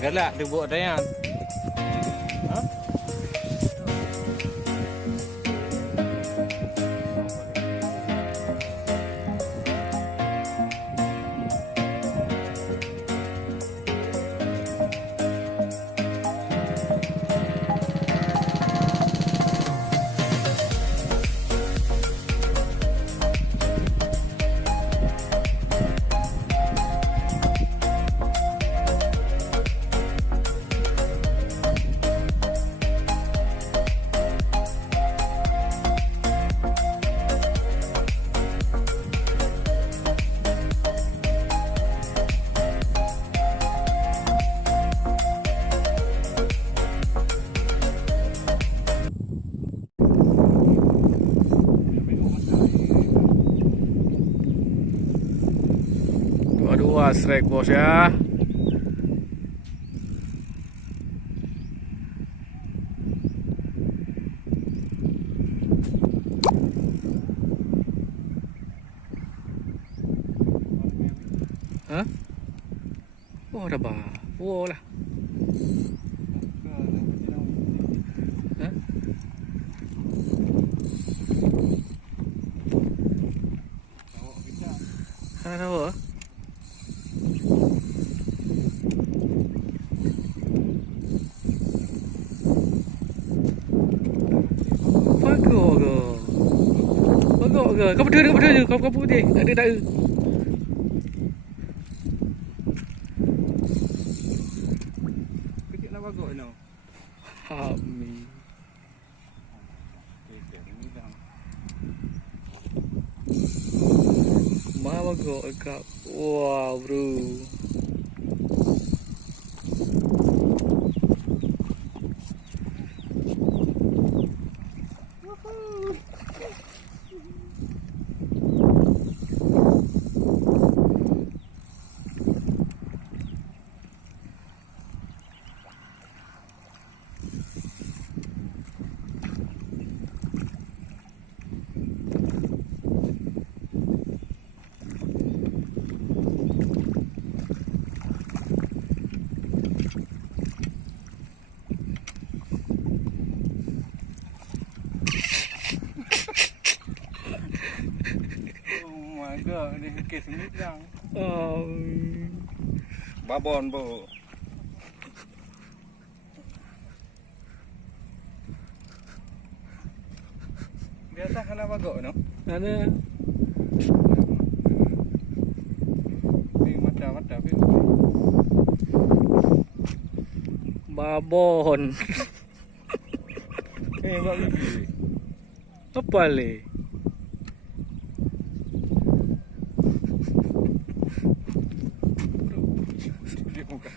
Galak tu buat tayang. Ha? Dua strike bos ya. Hah? Oh ada bah. Oh lah. Hah? Hana tahu ah? Kau berdua je, kau putih, tak ada. Kecil nak bagok no. Amin. Mana bagok kau? Wow bro. Ni kes semilang. Babon bu. Biasa kena bagok no. Ada. Ni mata-mata pi. Babon. Buat bibi. Apa le? Dia muka.